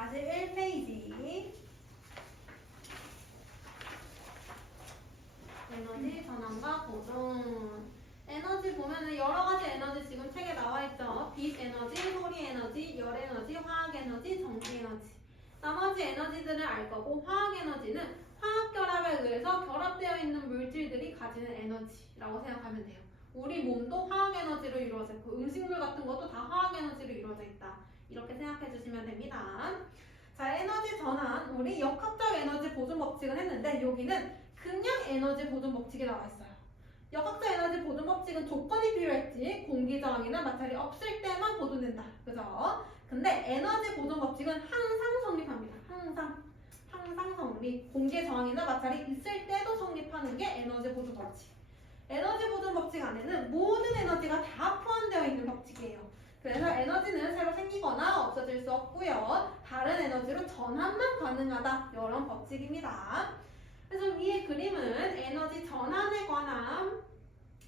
41페이지. 에너지 전환과 보존. 에너지 보면은 여러 가지 에너지 지금 책에 나와 있죠. 빛 에너지, 소리 에너지, 열 에너지, 화학 에너지, 전기 에너지. 나머지 에너지들을 알 거고, 화학 에너지는 화학 결합에 의해서 결합되어 있는 물질들이 가지는 에너지라고 생각하면 돼요. 우리 몸도 화학 에너지로 이루어져 있고, 음식물 같은 것도 다 화학 에너지로 이루어져 있다. 이렇게 생각해 주시면 됩니다. 자, 에너지 전환. 우리 역학적 에너지 보존 법칙을 했는데, 여기는 그냥 에너지 보존 법칙이 나와 있어요. 역학적 에너지 보존 법칙은 조건이 필요했지, 공기 저항이나 마찰이 없을 때만 보존된다. 그죠? 근데 에너지 보존 법칙은 항상 성립합니다. 항상 성립. 공기 저항이나 마찰이 있을 때도 성립하는 게 에너지 보존 법칙. 에너지 보존 법칙 안에는 모든 에너지가 다 포함되어 있는 법칙이에요. 그래서 에너지는 새로 생기거나 없어질 수 없고요. 다른 에너지로 전환만 가능하다. 이런 법칙입니다. 그래서 위에 그림은 에너지 전환에 관한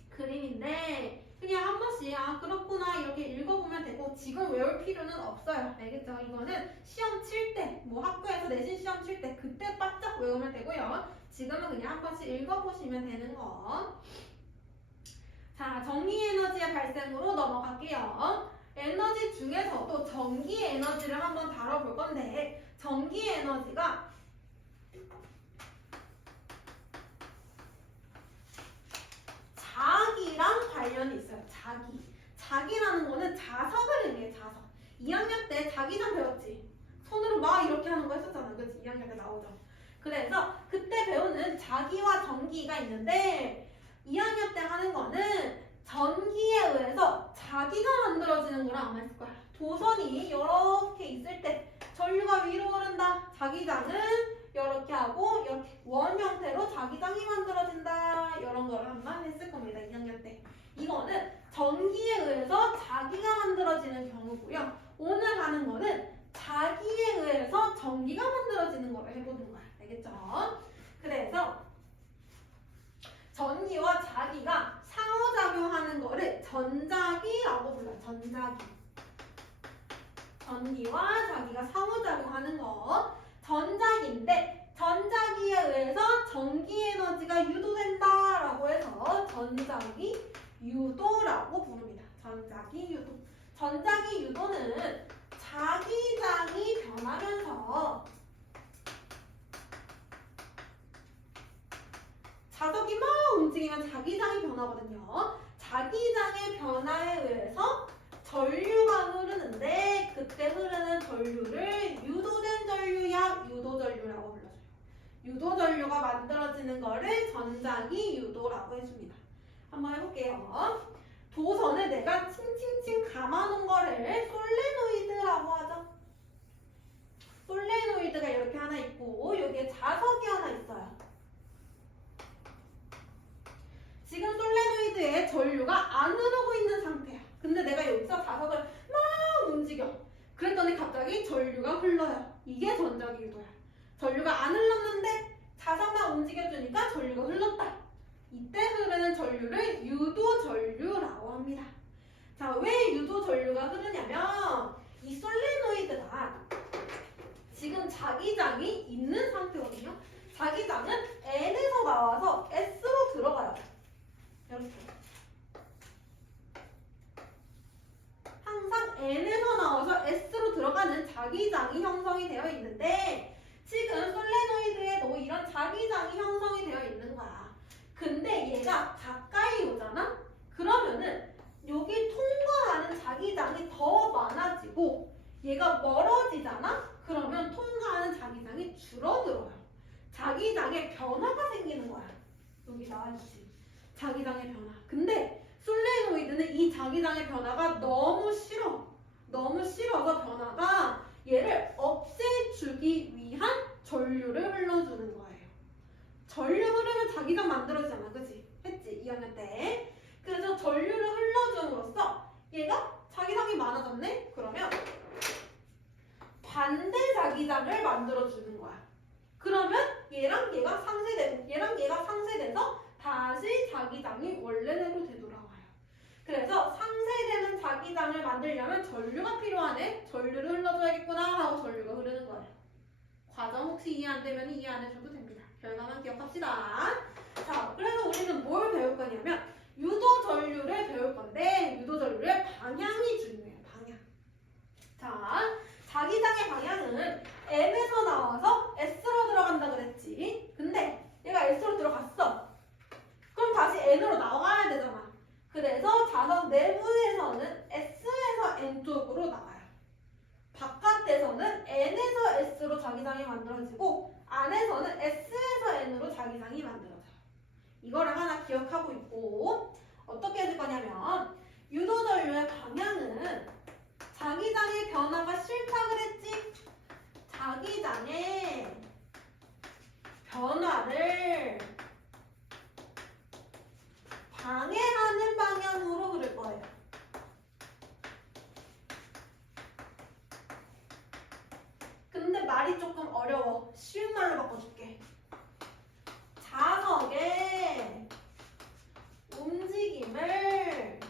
그림인데, 그냥 한 번씩 그렇구나 이렇게 읽어보면 되고, 지금 외울 필요는 없어요. 알겠죠? 이거는 시험 칠 때, 뭐 학교에서 내신 시험 칠 때 그때 바짝 외우면 되고요. 지금은 그냥 한 번씩 읽어보시면 되는 거. 자, 전기 에너지의 발생으로 넘어갈게요. 에너지 중에서도 전기 에너지를 한번 다뤄볼 건데, 전기 에너지가 자기랑 관련이 있어요. 자기라는 거는 자석을 의미해. 자석. 2학년 때 자기장 배웠지? 손으로 막 이렇게 하는 거 했었잖아. 그치? 2학년 때 나오죠. 그래서 그때 배우는 자기와 전기가 있는데, 2학년 때 하는 거는 전기에 의해서 자기가 만들어지는 거랑 아마 했을 거야. 도선이 이렇게 있을 때 전류가 위로 오른다. 자기장은 이렇게 하고 이렇게 원 형태로 자기장이 만들어진다. 이런 거를 한번 했을 겁니다. 2학년 때. 이거는 전기에 의해서 자기가 만들어지는 경우고요. 오늘 하는 거는 자기에 의해서 전기가 만들어지는 거를 해보는 거야. 알겠죠? 그래서 전기와 자기가 상호작용하는 거를 전자기라고 불러요. 전자기. 전기와 자기가 상호작용하는 거. 전자기인데, 전자기에 의해서 전기 에너지가 유도된다라고 해서 전자기 유도라고 부릅니다. 전자기 유도. 전자기 유도는 자기장이 변하면서 자석이 막 움직이면 자기장이 변하거든요. 자기장의 변화에 의해서 전류가 흐르는데, 그때 흐르는 전류를 유도된 전류야 유도전류라고 불러줘요. 유도전류가 만들어지는 거를 전자기 유도라고 해줍니다. 한번 해볼게요. 도선을 내가 칭칭칭 감아놓은 거를 솔레노이드라고 하죠. 솔레노이드가 이렇게 하나 있고, 여기에 자석이 하나 있어요. 지금 솔레노이드에 전류가 안 흐르고 있는 상태야. 근데 내가 여기서 자석을 막 움직여. 그랬더니 갑자기 전류가 흘러요. 이게 전자기 유도야. 전류가 안 흘렀는데 자석만 움직여주니까 전류가 흘렀다. 이때 흐르는 전류를 유도전류라고 합니다. 자, 왜 유도전류가 흐르냐면, 이 솔레노이드가 지금 자기장이 있는 상태거든요. 자기장은 N에서 나와서 S로 들어가요. 이렇게. 항상 N에서 나와서 S로 들어가는 자기장이 형성이 되어 있는데, 지금 솔레노이드에도 이런 자기장이 형성이 되어 있는 거야. 근데 얘가 가까이 오잖아? 그러면은 여기 통과하는 자기장이 더 많아지고, 얘가 멀어지잖아? 그러면 통과하는 자기장이 줄어들어요. 자기장의 변화가 생기는 거야. 여기 나와있지. 자기장의 변화. 근데 솔레노이드는 이 자기장의 변화가 너무 싫어. 너무 싫어서 변화가 얘를 없애주기 위한 전류를 흘러주는 거예요. 전류 흐르면 자기장 만들어지잖아. 그치? 했지? 2학년 때. 그래서 전류를 흘러줌으로써 얘가 자기장이 많아졌네? 그러면 반대 자기장을 만들어주는 거야. 그러면 얘랑 얘가 상쇄되고, 얘랑 얘가 상쇄돼서 다시 자기장이 원래대로 되돌아와요. 그래서 상쇄되는 자기장을 만들려면 전류가 필요하네. 전류를 흘러줘야겠구나 하고 전류가 흐르는 거예요. 과정 혹시 이해 안 되면 이해 안 해줘도 됩니다. 결과만 기억합시다. 자, 그래서 우리는 뭘 배울 거냐면 유도 전류를 배울 건데 유도 전류의 방향이 중요해요. 방향. 자, 자기장의 방향은 M에서 나와서 S로 들어간다 그랬지. 근데 얘가 S로 들어갔어. 그럼 다시 N으로 나와야 되잖아. 그래서 자석 내부에서는 S에서 N 쪽으로 나와요. 바깥에서는 N에서 S로 자기장이 만들어지고 안에서는 S에서 N으로 자기장이 만들어져요. 이거를 하나 기억하고 있고 어떻게 해줄 거냐면 유도 전류의 방향은 자기장의 변화가 싫다 그랬지? 자기장의 변화를 방해하는 방향으로 흐를 거예요. 근데 말이 조금 어려워. 쉬운 말로 바꿔줄게. 자석의 움직임을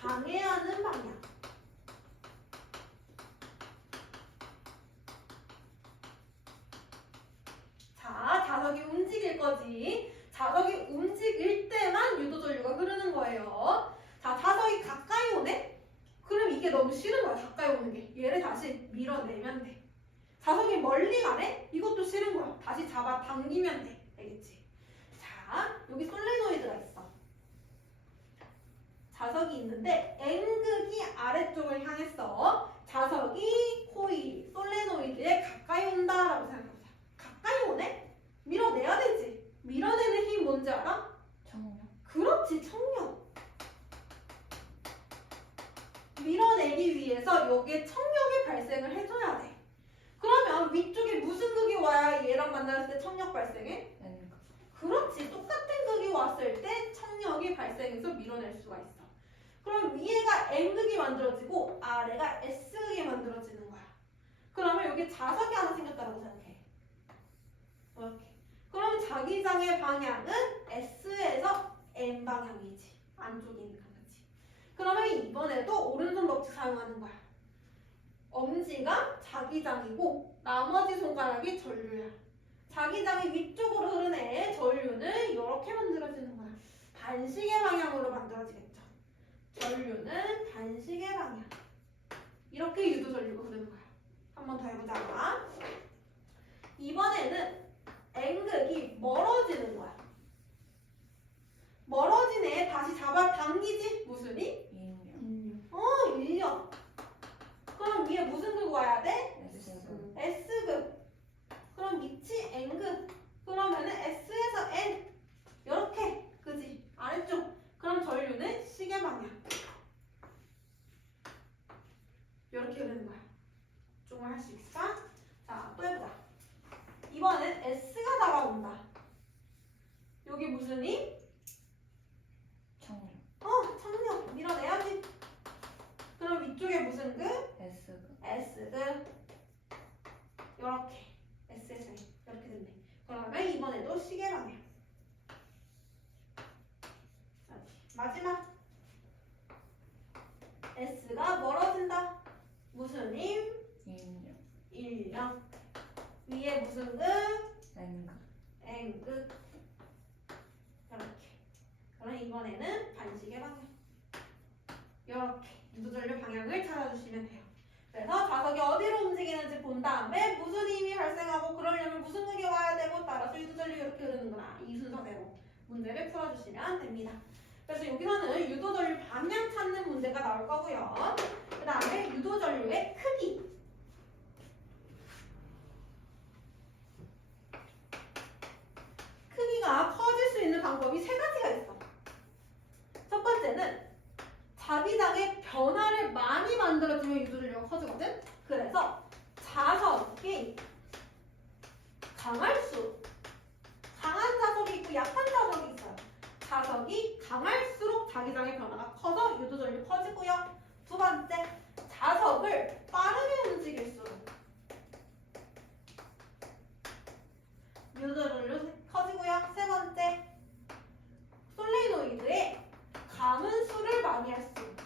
방해하는 방향. 자, 자석이 움직일 거지. 자석이 움직일 때만 유도전류가 흐르는 거예요. 자, 자석이 가까이 오네? 그럼 이게 너무 싫은 거야, 가까이 오는 게. 얘를 다시 밀어내면 돼. 자석이 멀리 가네? 이것도 싫은 거야. 다시 잡아 당기면 돼. 알겠지? 자, 여기 솔레노이드가 있어. 자석이 있는데 N극이 아래쪽을 향했어. 자석이 코일, 솔레노이드에 가까이 온다라고 생각해보자. 가까이 오네? 밀어내야 되지. 밀어내는 힘 뭔지 알아? 청력. 그렇지, 청력. 밀어내기 위해서 여기에 청력이 발생을 해줘야 돼. 그러면 위쪽에 무슨 극이 와야 얘랑 만났을 때 청력 발생해? N극. 그렇지, 똑같은 극이 왔을 때 청력이 발생해서 밀어낼 수가 있어. 그럼 위에가 N극이 만들어지고 아래가 S극이 만들어지는 거야. 그러면 여기 자석이 하나 생겼다고 생각해. 이렇게. 그럼 자기장의 방향은 S에서 N 방향이지. 안쪽이니까. 그치? 그러면 이번에도 오른손 법칙 사용하는 거야. 엄지가 자기장이고 나머지 손가락이 전류야. 자기장이 위쪽으로 흐르네. 전류는 이렇게 만들어지는 거야. 반시계 방향으로 만들어지겠죠. 전류는 반시계 방향. 이렇게 유도 전류가 흐르는 거야. 한 번 더 해보자. 이번에는 N극이 멀어지는 거야. 멀어지네. 다시 잡아 당기지? 무슨 이? 인력. 인력. 그럼 위에 무슨 극 와야 돼? S극. S극. 그럼 밑이 N극. 그러면은 S에서 N. 이렇게. 그지? 아래쪽. 그럼 전류는 시계 방향. 이렇게 흐르는 거야. 조금 할 수 있어? 자, 또 해보자. 이번엔 S가 다가온다. 여기 무슨 이? 청력. 청력. 밀어내야지. 그럼 위쪽에 무슨 극? S극. S극. 이렇게. S에서 N. 이렇게 됐네. 그러면 이번에도 시계 방향. 마지막. S가 멀어진다. 무슨 힘? 인력. 인력. 위에 무슨 극? N극. N극. 이렇게. 그럼 이번에는 반시계 방향. 이렇게 유도전류 방향을 찾아주시면 돼요. 그래서 자석이 어디로 움직이는지 본 다음에 무슨 힘이 발생하고 그러려면 무슨 극이 와야 되고 따라서 유도전류 이렇게 흐르는구나. 이 순서대로 문제를 풀어주시면 됩니다. 그래서 여기서는 유도전류 방향 찾는 문제가 나올 거고요. 그 다음에 유도전류의 크기. 크기가 커질 수 있는 방법이 세 가지가 있어. 첫 번째는 자기장의 변화를 많이 만들어주면 유도전류가 커지거든. 그래서 자석이 강할수록 강한 자석이 있고 약한 자석이 있어요. 자석이 강할수록 자기장의 변화가 커서 유도전류 커지고요. 두 번째, 자석을 빠르게 움직일수록 유도전류 커지고요. 세 번째, 솔레노이드에 감은 수를 많이 발휘할 수 있는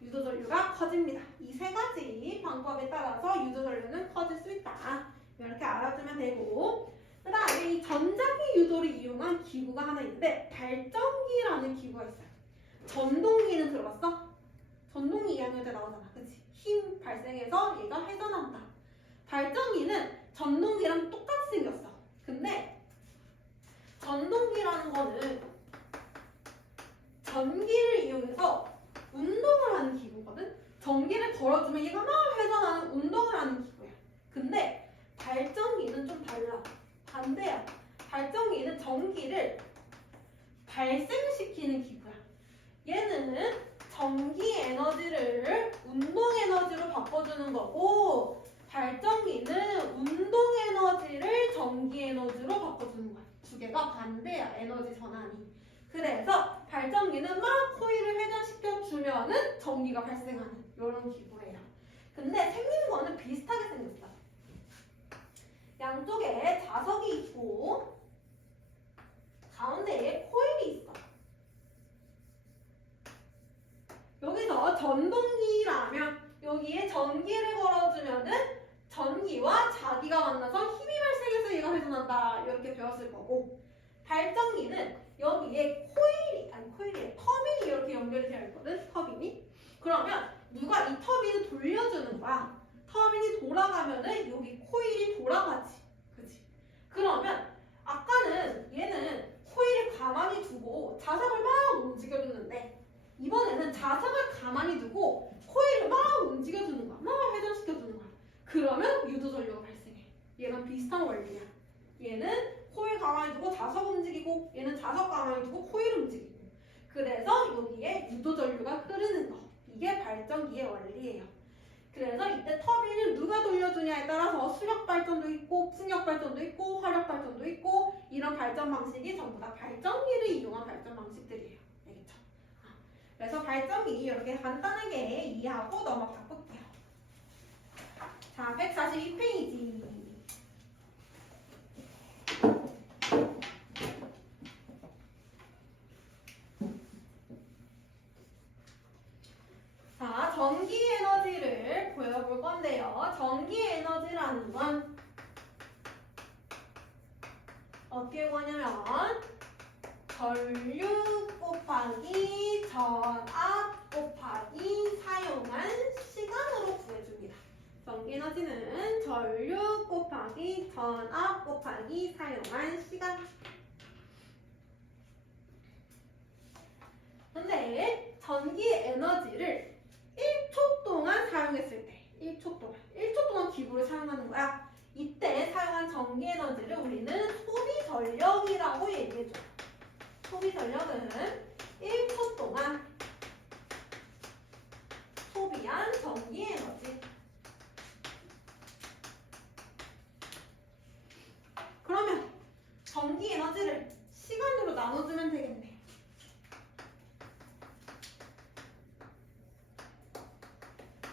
유도전류가 커집니다. 이 세 가지 방법에 따라서 유도전류는 커질 수 있다. 이렇게 알아두면 되고, 그 다음에 이 전자기 유도를 이용한 기구가 하나 있는데 발전기라는 기구가 있어요. 전동기는 들어봤어? 전동기 2학년 때 나오잖아. 그치? 힘 발생해서 얘가 회전한다. 발전기는 전동기랑 똑같이 생겼어. 근데 전동기라는 거는 전기를 이용해서 운동을 하는 기구거든? 전기를 걸어주면 얘가 막 회전하는 운동을 하는 기구야. 근데 발전기는 좀 달라. 반대야. 발전기는 전기를 발생시키는 기구야. 얘는 전기 에너지를 운동 에너지로 바꿔주는 거고, 발전기는 운동 에너지를 전기 에너지로 바꿔주는 거야. 두 개가 반대야, 에너지 전환이. 그래서 발전기는 막 코일을 회전시켜주면은 전기가 발생하는 이런 기구예요. 근데 생긴 거는 비슷하게 생겼어. 양쪽에 자석이 있고 가운데에 코일이 있어. 여기서 전동기라면 여기에 전기를 걸어주면은 전기와 자기가 만나서 힘이 발생해서 얘가 회전한다. 이렇게 배웠을 거고, 발전기는 여기에 코일이 터빈이 이렇게 연결이 되어 있거든. 터빈이. 그러면 누가 이 터빈을 돌려주는 거야. 터빈이 돌아가면은 여기 코일이 돌아가지. 그치? 그러면 아까는 얘는 코일을 가만히 두고 자석을 막 움직여주는데, 이번에는 자석을 가만히 두고 코일을 막 움직여주는 거야. 막 회전시켜주는 거야. 그러면 유도전류가 발생해. 얘랑 비슷한 원리야. 얘는 코일 가만히 두고 자석 움직이고, 얘는 자석 가만히 두고 코일 움직이고. 그래서 여기에 유도전류가 흐르는 거. 이게 발전기의 원리예요. 그래서 이때 터빈을 누가 돌려주냐에 따라서 수력 발전도 있고, 풍력 발전도 있고, 화력 발전도 있고, 이런 발전 방식이 전부 다 발전기를 이용한 발전 방식들이에요. 알겠죠? 그래서 발전기 이렇게 간단하게 이해하고 넘어가 볼게요. 자, 142페이지. 자, 전기 에너지를 보여볼 건데요. 전기 에너지라는 건 어떻게 구하냐면 전류 곱하기 전압 곱하기 사용한 시간으로 구해줍니다. 전기 에너지는 전류 곱하기 전압 곱하기 사용한 시간. 근데 전기 에너지를 1초 동안 사용했을 때, 1초 동안 기구를 사용하는 거야. 이때 사용한 전기 에너지를 우리는 소비 전력이라고 얘기해줘. 소비 전력은 1초 동안 소비한 전기 에너지. 그러면 전기 에너지를 시간으로 나눠주면 되겠네.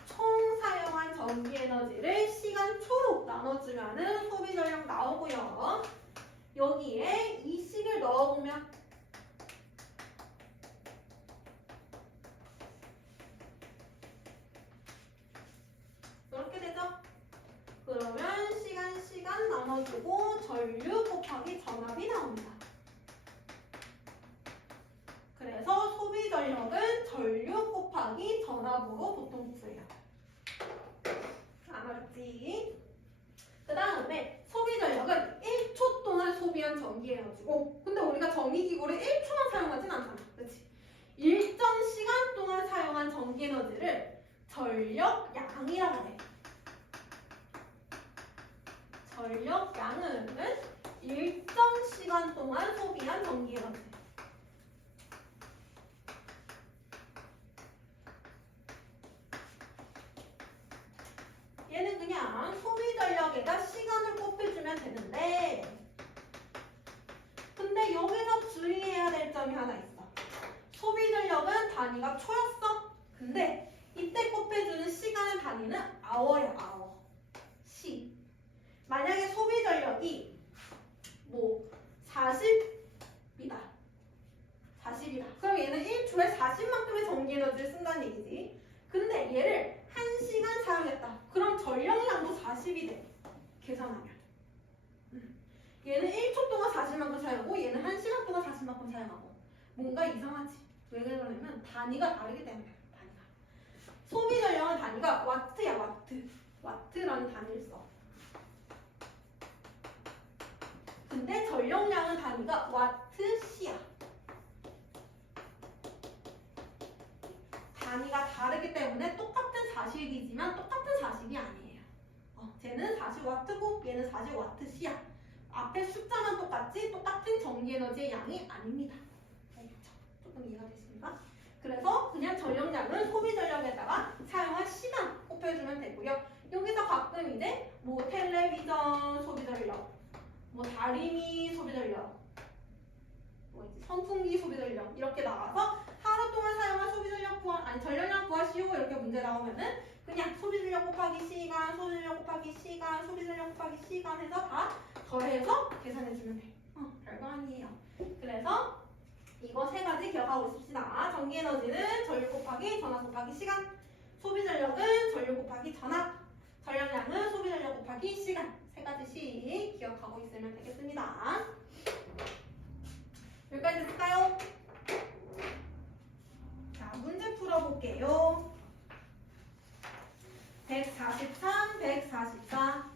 총 사용한 전기 에너지를 시간초로 나눠주면은 소비 전력 나오고요. 여기에 이 식을 넣어보면 이렇게 되죠? 그러면 시간 나눠주고 전류 곱하기 전압이 나옵니다. 그래서 소비 전력은 전류 곱하기 전압으로 보통 구해요. 안 어렵지? 그 다음에 소비 전력은 1초 동안 소비한 전기 에너지고, 근데 우리가 전기기구를 1초만 사용하진 않잖아. 그치? 일정 시간 동안 사용한 전기 에너지를 전력량이라고 해. 전력량은 일정 시간 동안 소비한 전기 에너지. 얘는 그냥 소비 전력에다 시간을 곱해주면 되는데, 근데 여기서 주의해야 될 점이 하나 있어. 소비 전력은 단위가 초였어. 근데 이때 곱해주는 시간의 단위는 아워야, 아워. 시. 만약에 소비 전력이 뭐 40이다. 얘는 1초 동안 40만큼 사용하고 얘는 1시간 동안 40만큼 사용하고 뭔가 이상하지. 왜 그러냐면 단위가 다르기 때문에. 단위가. 소비 전량은 단위가 와트야 와트. 와트라는 단위를 써. 근데 전력량은 단위가 와트시야. 단위가 다르기 때문에 똑같은 사실이지만 똑같은 사실이 아니에요. 쟤는 40와트고 얘는 40와트시야. 앞에 숫자만 똑같지 똑같은 전기에너지의 양이 아닙니다. 알겠죠? 조금 이해가 되십니까? 그래서 그냥 전력량은 소비 전력에다가 사용할 시간 곱해주면 되고요. 여기서 가끔 이제 뭐 텔레비전 소비 전력, 뭐 다리미 소비 전력, 뭐 이제 선풍기 소비 전력 이렇게 나와서 하루 동안 사용한 소비 전력 전력량 구하시오 이렇게 문제 나오면은 그냥 소비 전력 곱하기 시간, 소비 전력 곱하기 시간, 소비 전력 곱하기 시간 해서 다 더해서 계산해주면 돼. 별거 아니에요. 그래서 이거 세 가지 기억하고 있읍시다. 전기 에너지는 전류 곱하기 전압 곱하기 시간, 소비 전력은 전류 곱하기 전압, 전력량은 소비 전력 곱하기 시간. 세 가지씩 기억하고 있으면 되겠습니다. 여기까지 됐을까요? 자, 문제 풀어볼게요. 143, 144.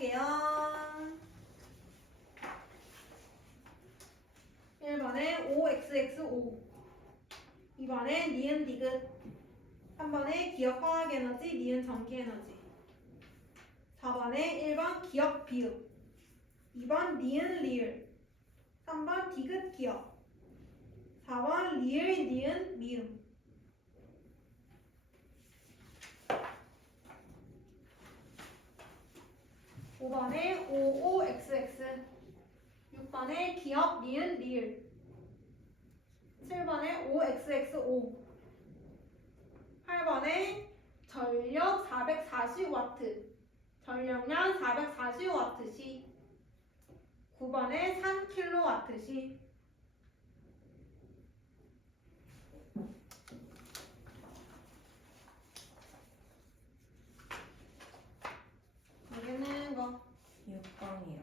해볼게요. 1번에 5xx5 2번에 니은 디귿 3번에 기억 화학 에너지 니은 전기 에너지 4번에 1번 기억 비읍 2번 니은 리을 3번 디귿 기억 4번 리을 니은 미음 5번에 55xx 6번에 기억 니은 리을 7번에 5xx5 8번에 전력 440W 전력량 440W시 9번에 3kW시 모르는 거 6번이요.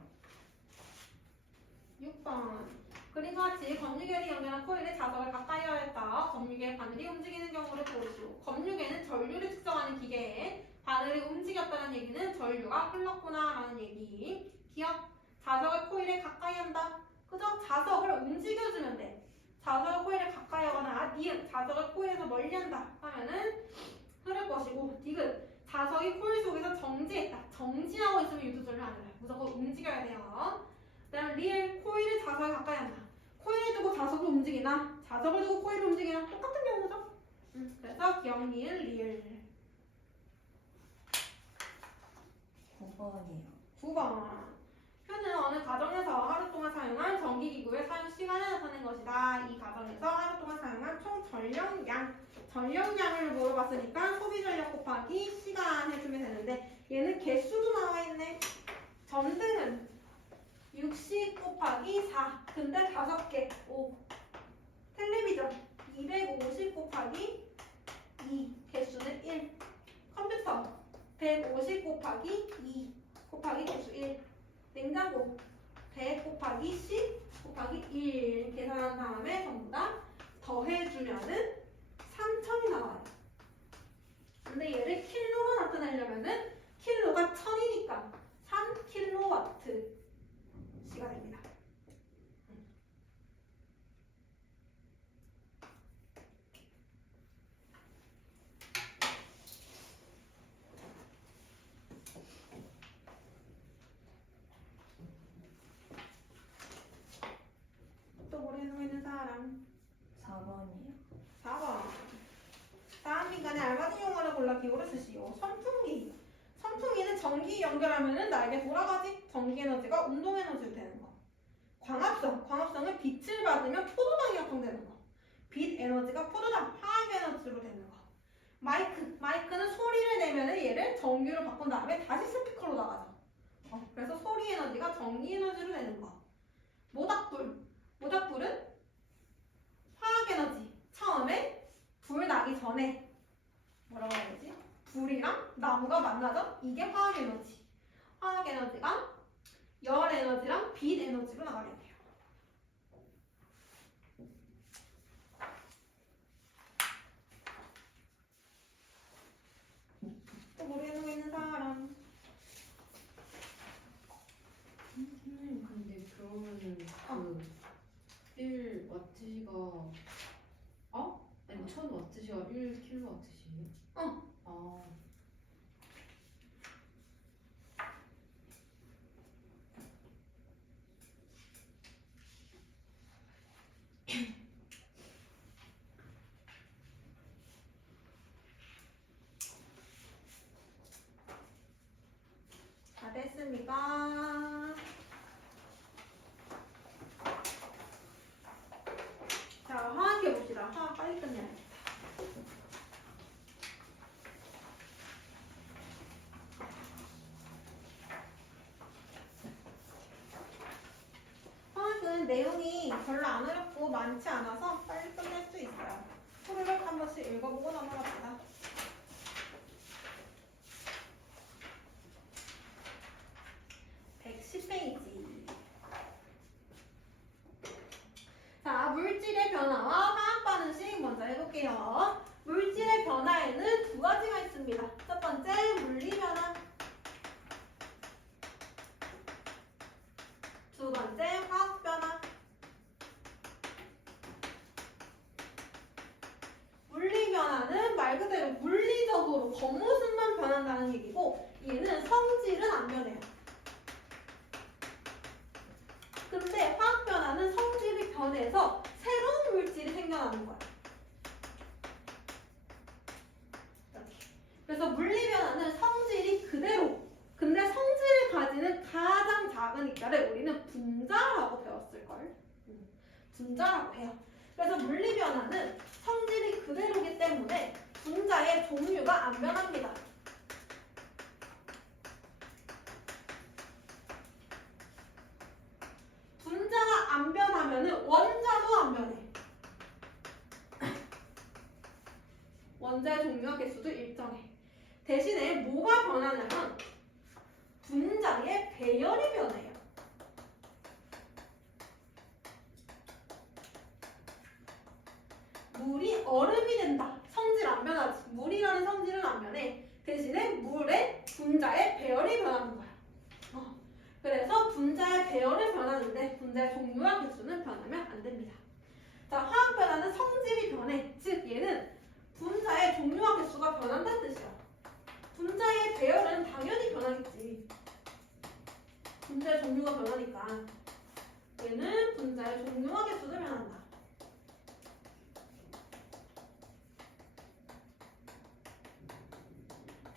6번 그림과 같이 검유계를 연결한 코일에 자석을 가까이 하였다. 검유계 바늘이 움직이는 경우를 고르시오. 검유계는 전류를 측정하는 기계에 바늘이 움직였다는 얘기는 전류가 흘렀구나 라는 얘기. 기억 자석을 코일에 가까이 한다. 그죠? 자석을 움직여주면 돼. 자석을 코일에 가까이 하거나 니은 자석을 코일에서 멀리 한다 하면은 흐를 것이고 디귿 자석이 코일 속에서 정지했다. 정지하고 있으면 유도전류 안 흘러요. 무조건 움직여야 돼요. 그다음 리을 코일을 자석에 가까이 한다. 코일을 두고 자석을 움직이나 자석을 두고 코일을 움직이나 똑같은 경우죠. 그래서 기억 니은 리을 9번이요. 9번 표는 어느 가정에서 하루 동안 사용한 전기기구의 사용 시간을 나타낸 것이다. 이 가정에서 하루 동안 사용한 총 전력량을 물어봤으니까 소비 전력 곱하기 시간 해주면 되는데 얘는 개수도 나와 있네. 전등은 60 곱하기 4 근데 5개 5 텔레비전 250 곱하기 2 개수는 1 컴퓨터 150 곱하기 2 곱하기 개수 1 냉장고 100 곱하기 10 곱하기 1 계산한 다음에 전부 다 더해주면은 3000이 나와요. 근데 얘를 킬로로 나타내려면은 킬로가 1000이니까 3kW 시가 됩니다. 또 모르는 거 있는 사람 4번이요. 4번 다음 민간에 알맞은 용어를 골라 기호를 쓰시오. 선풍기 선풍기는 전기 연결하면은 날개 돌아가지. 전기 에너지가 운동 에너지로 되는 거. 광합성은 빛을 받으면 포도당이 형성되는 거. 빛 에너지가 포도당 화학 에너지로 되는 거. 마이크는 소리를 내면은 얘를 전기로 바꾼 다음에 다시 스피커로 나가죠. 그래서 소리 에너지가 전기 에너지로 되는 거. 모닥불은 화학 에너지. 처음에 불 나기 전에 뭐라고 해야 되지? 불이랑 나무가 만나죠? 이게 화학 에너지. 화학 에너지가 열 에너지랑 빛 에너지로 나가겠네요. 또 모르는 거 있는 사람? 선생님 근데 그러면은 그 1와트시가 아니 1000와트시가 1kW시에요? 아 다 됐습니까? 자, 화학 해봅시다. 화학 빨리 끝내야겠다. 화학은 내용이 별로 안 어렵고 많지 않아서 빨리 끝낼 수 있어요. 후루룩 한 번씩 읽어보고 넘어갑시다. 자, 물질의 변화와 화학 반응식 먼저 해볼게요. 물질의 변화에는 두 가지가 있습니다. 첫 번째, 물리 변화. 말 그대로 물리적으로 겉모습만 변한다는 얘기고 얘는 성질은 안 변해요. 근데 화학 변화는 성질이 변해서 새로운 물질이 생겨나는 거야. 이렇게. 그래서 물리 변화는 성질이 그대로. 근데 성질을 가지는 가장 작은 입자를 우리는 분자라고 배웠을걸. 분자라고 해요. 그래서 물리 변화는 성질이 그대로기 때문에 분자의 종류가 안 변합니다. 분자가 안 변하면은 원자도 안 변해. 원자의 종류와 개수도 일정해. 대신에 뭐가 변하냐면 분자의 배열이 변해요. 물이 얼음이 된다. 성질 안 변하지. 물이라는 성질은 안 변해. 대신에 물의 분자의 배열이 변하는 거야. 그래서 분자의 배열은 변하는데 분자의 종류와 개수는 변하면 안 됩니다. 자, 화학 변화는 성질이 변해. 즉 얘는 분자의 종류와 개수가 변한다는 뜻이야. 분자의 배열은 당연히 변하겠지. 분자의 종류가 변하니까 얘는 분자의 종류와 개수도 변한다.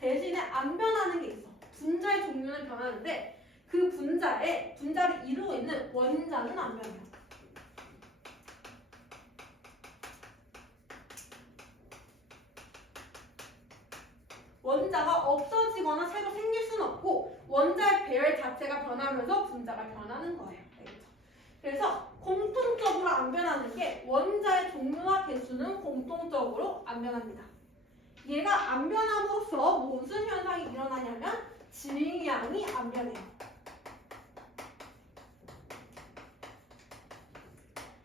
대신에 안 변하는 게 있어. 분자의 종류는 변하는데 그 분자를 이루고 있는 원자는 안 변해요. 원자가 없어지거나 새로 생길 수는 없고 원자의 배열 자체가 변하면서 분자가 변하는 거예요. 알겠죠? 그래서 공통적으로 안 변하는 게 원자의 종류와 개수는 공통적으로 안 변합니다. 얘가 안 변함으로써 무슨 현상이 일어나냐면 질량이 안 변해요.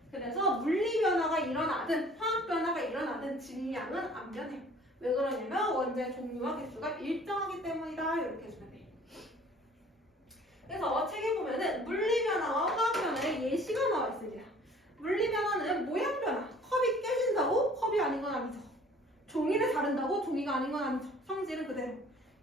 그래서 물리 변화가 일어나든 화학 변화가 일어나든 질량은 안 변해요. 왜 그러냐면 원자의 종류와 개수가 일정하기 때문이다. 이렇게 해주면 돼요. 그래서 책에 보면은 물리 변화와 화학 변화의 예시가 나와 있습니다. 물리 변화는 모양 변화. 컵이 깨진다고 컵이 아닌 건 아니죠. 종이를 자른다고 종이가 아닌 건 아니죠. 성질은 그대로.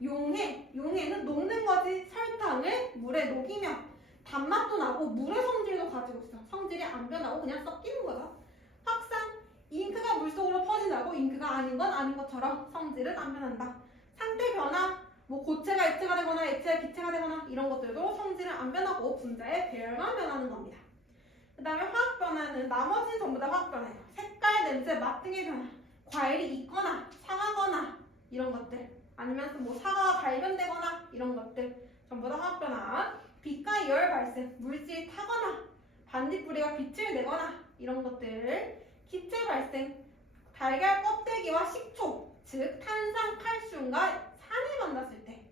용해는 녹는 거지. 설탕을 물에 녹이면 단맛도 나고 물의 성질도 가지고 있어. 성질이 안 변하고 그냥 섞이는 거죠. 확산, 잉크가 물속으로 퍼진다고 잉크가 아닌 건 아닌 것처럼 성질은 안 변한다. 상태 변화, 뭐 고체가 액체가 되거나 액체가 기체가 되거나 이런 것들도 성질은 안 변하고 분자의 배열만 변하는 겁니다. 그 다음에 화학 변화는 나머지는 전부 다 화학 변화예요. 색깔, 냄새, 맛 등의 변화. 과일이 익거나 상하거나 이런 것들, 아니면 뭐 사과가 발견되거나 이런 것들 전부 다 화학 변화. 빛과 열 발생, 물질이 타거나 반딧불이가 빛을 내거나 이런 것들. 기체 발생, 달걀 껍데기와 식초, 즉 탄산, 칼슘과 산이 만났을 때.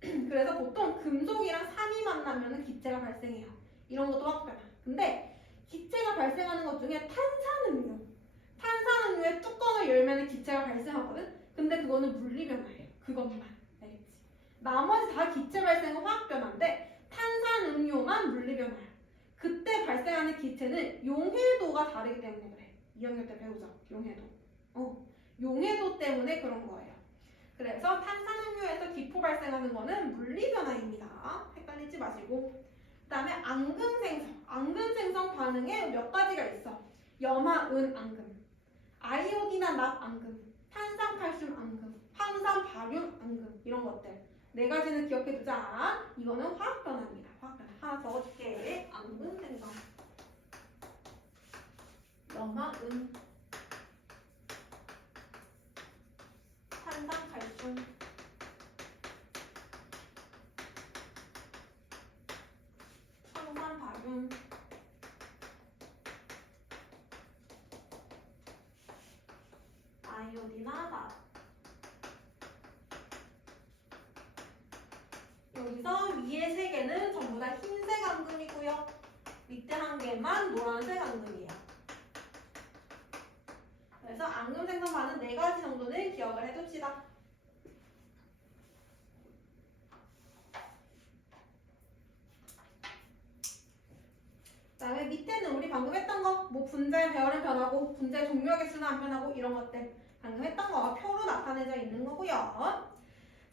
그래서 보통 금속이랑 산이 만나면 기체가 발생해요. 이런 것도 화학 변화. 근데 기체가 발생하는 것 중에 탄산음료, 탄산음료의 뚜껑을 열면 기체가 발생하거든. 근데 그거는 물리 변화예요. 그것만. 알겠지? 나머지 다 기체 발생은 화학 변화인데 탄산음료만 물리 변화예요. 그때 발생하는 기체는 용해도가 다르기 때문에 그래. 2학년 때 배우자. 용해도. 용해도 때문에 그런 거예요. 그래서 탄산음료에서 기포 발생하는 거는 물리 변화입니다. 헷갈리지 마시고. 그 다음에 앙금생성. 앙금생성 반응에 몇 가지가 있어. 염화, 은, 앙금. 아이오딘화, 납, 앙금. 탄산, 칼슘, 앙금. 황산, 바륨, 앙금. 이런 것들. 네 가지는 기억해두자. 이거는 화학 변화입니다. 화학 변화. 하나 적어줄게. 앙금생성. 염화, 은. 탄산, 칼슘. 황산, 바륨. 아이오딘화, 납. 여기서 위에 세 개는 전부 다 흰색 앙금이고요. 밑에 한 개만 노란색 앙금이에요. 그래서 앙금 생성 반응 4가지 정도는 기억을 해둡시다. 그 다음에 밑에는 우리 방금 했던 거, 뭐 분자의 배열은 변하고 분자의 종류와 개수는 안 변하고 이런 것들. 방금 했던 거 표로 나타내져 있는 거고요.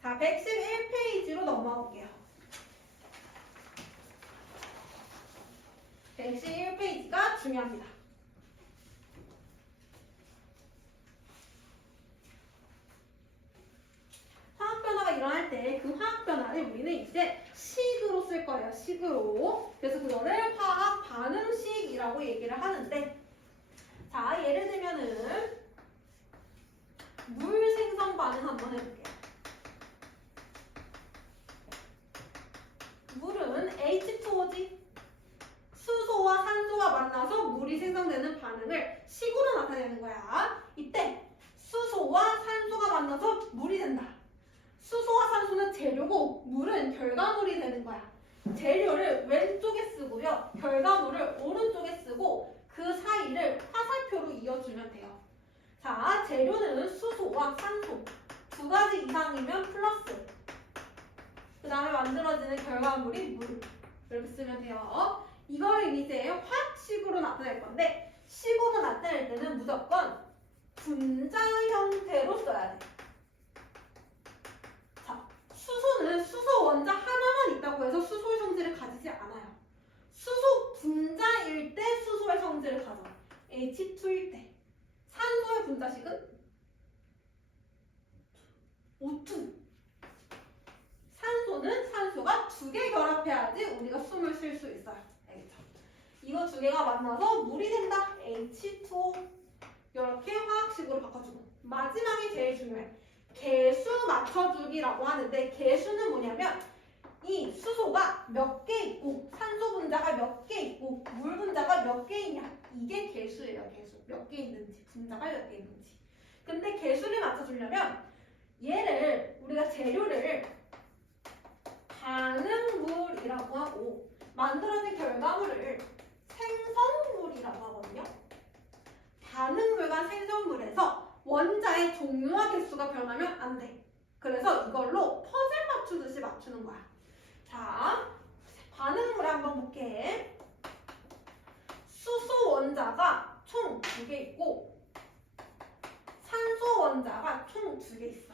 자, 111페이지로 넘어가 볼게요. 111페이지가 중요합니다. 화학 변화가 일어날 때 그 화학 변화를 우리는 이제 식으로 쓸 거예요. 식으로. 그래서 그거를 화학 반응식이라고 얘기를 하는데, 자, 예를 들면은 물 생성 반응 한번 해볼게요. 물은 H2O지. 수소와 산소가 만나서 물이 생성되는 반응을 식으로 나타내는 거야. 이때 수소와 산소가 만나서 물이 된다. 수소와 산소는 재료고 물은 결과물이 되는 거야. 재료를 왼쪽에 쓰고요. 결과물을 오른쪽에 쓰고 그 사이를 화살표로 이어주면 돼요. 자, 재료는 수소와 산소 두 가지 이상이면 플러스. 그 다음에 만들어지는 결과물이 물. 이렇게 쓰면 돼요. 이걸 이제 화학식으로 나타낼 건데 식으로 나타낼 때는 무조건 분자 형태로 써야 돼. 자, 수소는 수소 원자 하나만 있다고 해서 수소의 성질을 가지지 않아요. 수소 분자일 때 수소의 성질을 가져. H2일 때. 산소의 분자식은 O2. 산소는 산소가 두 개 결합해야지 우리가 숨을 쉴 수 있어요. 알겠죠? 이거 두 개가 만나서 물이 된다. H2O. 이렇게 화학식으로 바꿔주고. 마지막이 제일 중요해. 개수 맞춰주기라고 하는데 개수는 뭐냐면 이 수소가 몇 개 있고 산소 분자가 몇 개 있고 물 분자가 몇 개 있냐. 이게 개수예요. 개수. 몇 개 있는지. 분자가 몇 개 있는지. 근데 개수를 맞춰주려면 얘를 우리가 재료를 반응물이라고 하고 만들어진 결과물을 생성물이라고 하거든요. 반응물과 생성물에서 원자의 종류와 개수가 변하면 안 돼. 그래서 이걸로 퍼즐 맞추듯이 맞추는 거야. 자, 반응물 한번 볼게. 수소 원자가 총 2개 있고 산소 원자가 총 2개 있어.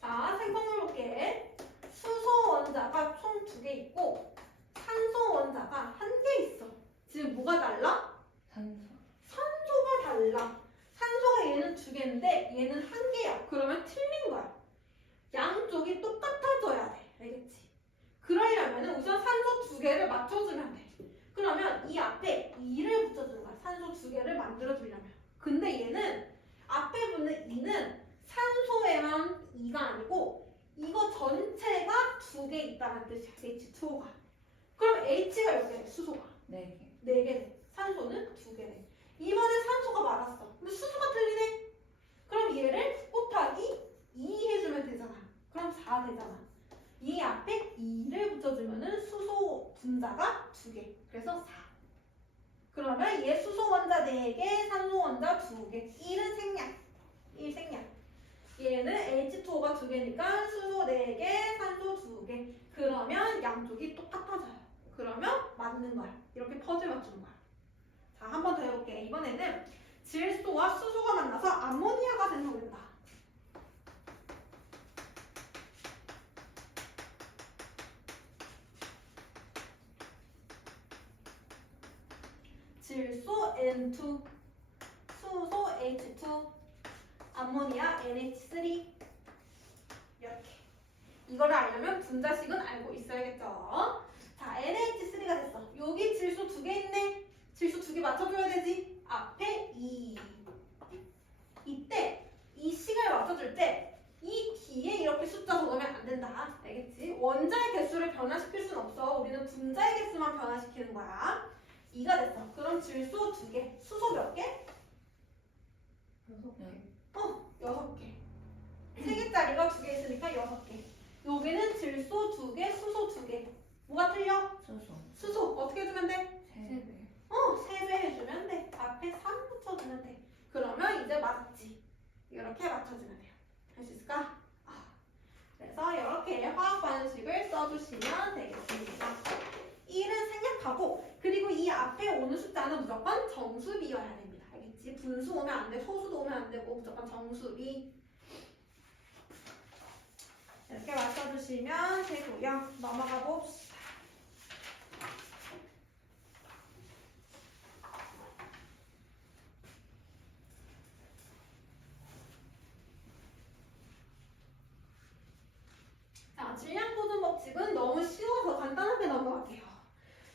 자, 생성물 볼게. 수소 원자가 총 2개 있고 산소 원자가 1개 있어. 지금 뭐가 달라? 산소. 산소가 달라. 산소가 얘는 2개인데 얘는 1개야. 그러면 틀린 거야. 양쪽이 똑같아져야 돼. 알겠지? 그러려면 우선 산소 2개를 맞춰주면 돼. 그러면 이 앞에 2를 붙여주는 거야. 산소 2개를 만들어주려면. 근데 얘는 앞에 붙는 2는 산소에만 2가 아니고 이거 전체가 2개 있다는 뜻이야. H2O가. 그럼 H가 몇 개? 수소가 4개. 4개네. 산소는 2개네. 이번엔 산소가 많았어. 근데 수소가 틀리네. 그럼 얘를 곱하기 2 해주면 되잖아. 그럼 4 되잖아. 이 앞에 2를 붙여주면은 수소 분자가 2개. 그래서 4. 그러면 얘 수소 원자 4개, 산소 원자 2개. 1은 생략. 1 생략. 얘는 H2O가 2개니까 수소 4개, 산소 2개. 그러면 양쪽이 똑같아져요. 그러면 맞는 거야. 이렇게 퍼즐 맞추는 거야. 자, 한 번 더 해볼게. 이번에는 질소와 수소가 만나서 암모니아가 생성된다. 질소 N2, 수소 H2, 암모니아 NH3. 이렇게. 이거를 알려면 분자식은 알고 있어야겠죠. 자, NH3가 됐어. 여기 질소 2개 있네. 질소 2개 맞춰줘야 되지. 앞에 2. 이때 이 식을 맞춰줄 때 이 뒤에 이렇게 숫자 적으면 안 된다. 알겠지? 원자의 개수를 변화시킬 순 없어. 우리는 분자의 개수만 변화시키는 거야. 2가 됐어. 그럼 질소 2개. 수소 몇 개? 6개. 6개. 3개짜리가 2개 있으니까 6개. 여기는 질소 2개, 수소 2개. 뭐가 틀려? 수소. 수소 어떻게 해주면 돼? 3배. 3배 해주면 돼. 앞에 3 붙여주면 돼. 그러면 이제 맞지. 이렇게 맞춰주면 돼요. 할 수 있을까? 그래서 이렇게 화학 반응식을 써주시면 되겠습니다. 1은 생략하고 그리고 그리고 이 앞에 오는 숫자는 무조건 정수비여야 됩니다. 알겠지? 분수 오면 안 돼, 소수도 오면 안 되고 무조건 정수비. 이렇게 맞춰주시면 되고요. 넘어가 봅시다. 자, 질량보존 법칙은 너무 쉬워서 간단하게 넘어갈게요.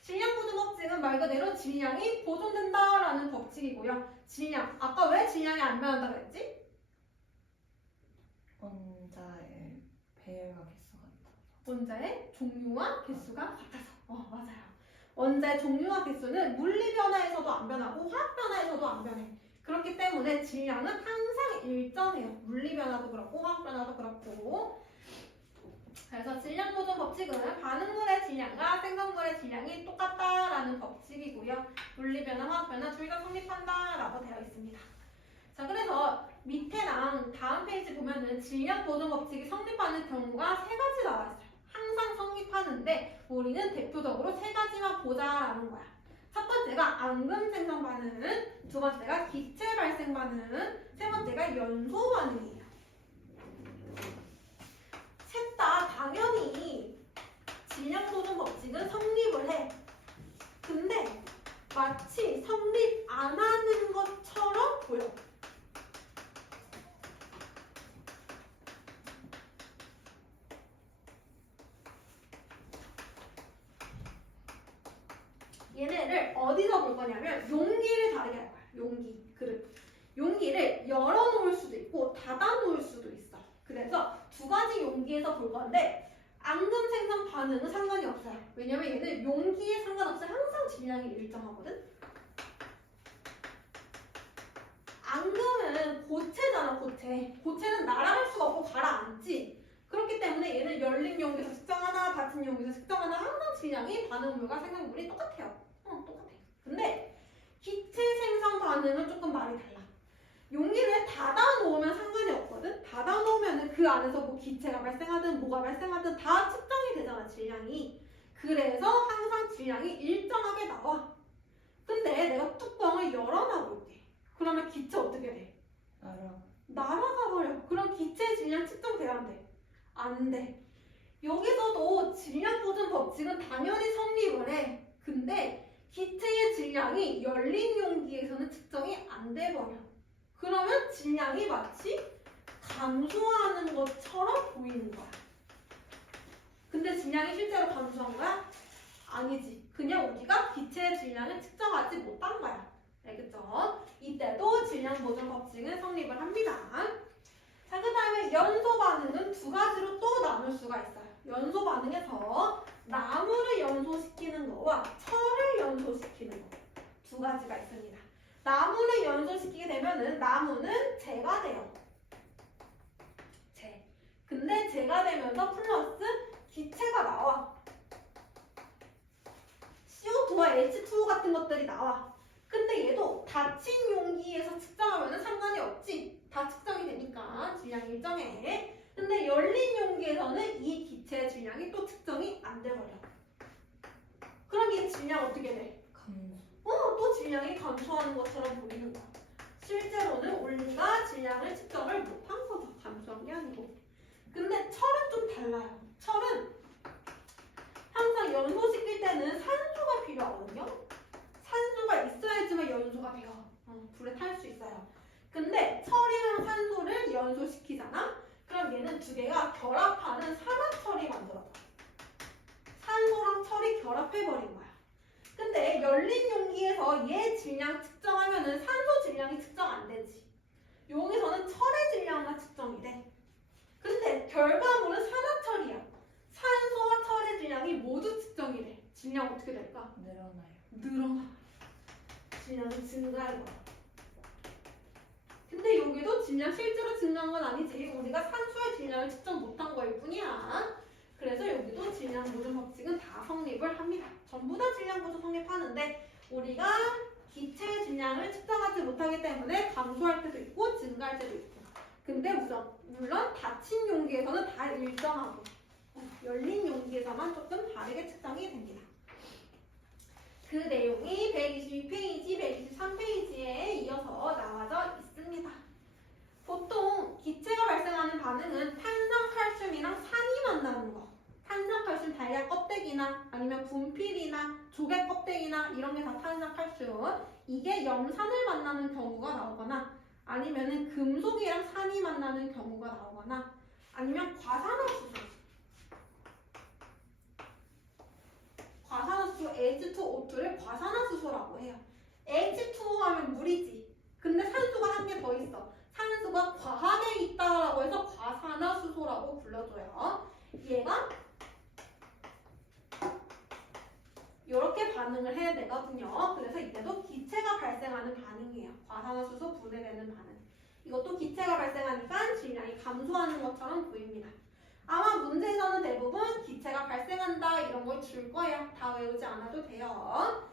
질량보존 법칙은 말 그대로 질량이 보존된다라는 법칙이고요. 질량, 아까 왜 질량이 안 변한다 그랬지? 원자의 배열과 개수가 같아. 원자의 종류와 개수가 같아서. 맞아요. 원자의 종류와 개수는 물리 변화에서도 안 변하고 화학 변화에서도 안 변해. 그렇기 때문에 질량은 항상 일정해요. 물리 변화도 그렇고 화학 변화도 그렇고. 그래서 질량 보존 법칙은 반응물의 질량과 생성물의 질량이 똑같다라는 법칙이고요. 물리 변화, 화학 변화 둘 다 성립한다라고 되어 있습니다. 자, 그래서 밑에랑 다음 페이지 보면은 질량 보존 법칙이 성립하는 경우가 세 가지 나와 있어요. 항상 성립하는데 우리는 대표적으로 세 가지만 보자라는 거야. 첫 번째가 앙금 생성 반응, 두 번째가 기체 발생 반응, 세 번째가 연소 반응이에요. 셋 다 당연히 질량 보존 법칙은 성립을 해. 근데 마치 성립 안 하는 것처럼 보여. 얘네를 어디서 볼 거냐면 용기를 다르게 할 거야. 용기, 그릇. 용기를 열어놓을 수도 있고 닫아놓을 수도 있어. 그래서 두 가지 용기에서 볼 건데 앙금 생성 반응은 상관이 없어요. 왜냐면 얘는 용기에 상관없이 항상 질량이 일정하거든. 앙금은 고체잖아, 고체. 고체는 날아갈 수가 없고 가라앉지. 그렇기 때문에 얘는 열린 용기에서 측정하나 닫힌 용기에서 측정하나 항상 질량이 반응물과 생성물이 똑같아요. 똑같아. 근데 기체 생성 반응은 조금 말이 달라. 용기를 닫아놓으면 상관이 없거든? 닫아놓으면 그 안에서 뭐 기체가 발생하든 뭐가 발생하든 다 측정이 되잖아, 질량이. 그래서 항상 질량이 일정하게 나와. 근데 내가 뚜껑을 열어놔 볼게. 그러면 기체 어떻게 돼? 날아가 버려. 그럼 기체 질량 측정돼야 안 돼? 안 돼. 여기서도 질량 보존 법칙은 당연히 성립을 해. 근데 기체의 질량이 열린 용기에서는 측정이 안 돼 버려. 그러면 질량이 마치 감소하는 것처럼 보이는 거야. 근데 질량이 실제로 감소한 거야? 아니지. 그냥 우리가 기체의 질량을 측정하지 못한 거야. 알겠죠? 이때도 질량 보존 법칙은 성립을 합니다. 자, 그 다음에 연소 반응은 두 가지로 또 나눌 수가 있어요. 연소 반응에서 나무를 연소시키는 거와 철을 연소시키는 거. 두 가지가 있습니다. 나무를 연소시키게 되면은 나무는 재가 돼요. 재. 근데 재가 되면서 플러스 기체가 나와. CO2와 H2O 같은 것들이 나와. 근데 얘도 닫힌 용기에서 측정하면 상관이 없지. 다 측정이 되니까 질량이 일정해. 근데 열린 용기에서는 이 기체의 질량이 또 측정이 안 돼버려. 그럼 이 질량 어떻게 돼? 또 질량이 감소하는 것처럼 보이는 거야. 실제로는 우리가 질량을 측정을 못한 거죠. 감소한 게 아니고. 근데 철은 좀 달라요. 철은 항상 연소시킬 때는 산소가 필요하거든요. 산소가 있어야지만 연소가 돼요. 불에 탈 수 있어요. 근데 철이랑 산소를 연소시키잖아? 그럼 얘는 두 개가 결합하는 산화철이 만들어져. 산소랑 철이 결합해버린 거야. 근데 열린 용기에서 얘 질량 측정하면은 산소 질량이 측정 안 되지. 여기서는 철의 질량만 측정이 돼. 근데 결과물은 산화철이야. 산소와 철의 질량이 모두 측정이 돼. 질량 어떻게 될까? 늘어나. 질량이 증가해버려. 근데 여기도 질량 실제로 증가한 건 아니지. 우리가 산소의 질량을 측정 못한 거일 뿐이야. 그래서 여기도 질량 보존 법칙은 다 성립을 합니다. 전부 다 질량 보존 성립하는데 우리가 기체의 질량을 측정하지 못하기 때문에 감소할 때도 있고 증가할 때도 있고. 근데 물론 닫힌 용기에서는 다 일정하고 열린 용기에서만 조금 다르게 측정이 됩니다. 그 내용이 122페이지, 123페이지에 이어서 나와져 있습니다. 보통 기체가 발생하는 반응은 탄산칼슘이랑 산이 만나는 거. 탄산칼슘 달걀 껍데기나 아니면 분필이나 조개 껍데기나 이런 게 다 탄산칼슘. 이게 염산을 만나는 경우가 나오거나 아니면은 금속이랑 산이 만나는 경우가 나오거나 아니면 과산화수소. 과산화수소 H2O2를 과산화수소라고 해요. H2O 하면 물이지. 근데 산소가 한 개 더 있어. 산소가 과하게 있다라고 해서 과산화수소라고 불러줘요. 얘가 이렇게 반응을 해야 되거든요. 그래서 이때도 기체가 발생하는 반응이에요. 과산화수소 분해되는 반응. 이것도 기체가 발생하니까 질량이 감소하는 것처럼 보입니다. 아마 문제에서는 대부분 기체가 발생한다 이런 걸 줄 거예요. 다 외우지 않아도 돼요.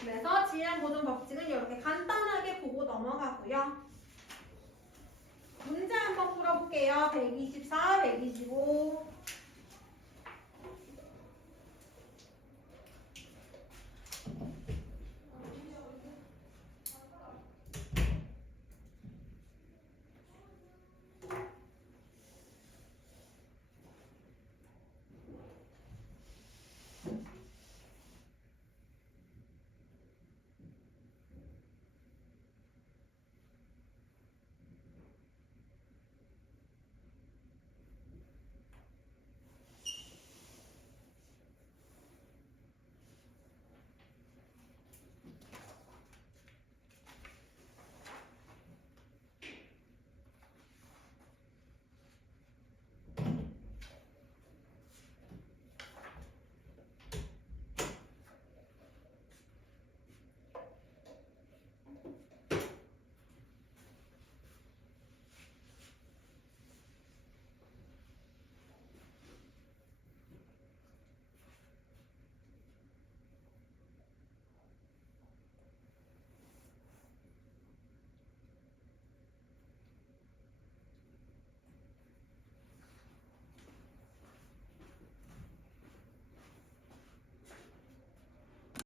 그래서 질량 보존 법칙은 이렇게 간단하게 보고 넘어가고요. 문제 한번 풀어볼게요. 124, 125.